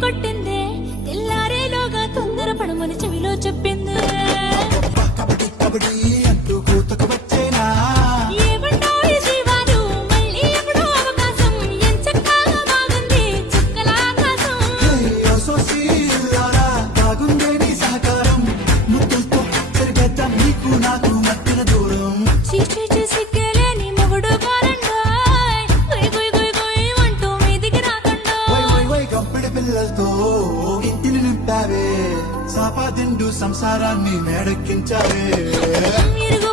కొట్టిందే తెల్లారేలోగా తొందర పడమని చెవిలో చెప్పింది కబడ్డీ కబడ్డీ అంటూ కూతకు వచ్చేనా ఏమంటాయి జీవాలు మళ్ళీ ఎప్పుడో అవకాశం ఎంచక్కా బాగుంది చుక్కల ఆకాశం సోసీలారా బాగుందే నీ సహకారం ముద్దులతో సరిపెద్దాం నీకు నాకు మధ్యన దూరం చీచీ సిగ్గలేని మొగుడు కారండాయ్ గుయ్ గుయ్ గుయ్ గుయ్ అంటూ మీదికి రాకుండా వై గంపిడి పిల్లలతో ఇంటిని నింపావే సాపాదిండు సంసారాన్ని మేడెక్కించావే మీరు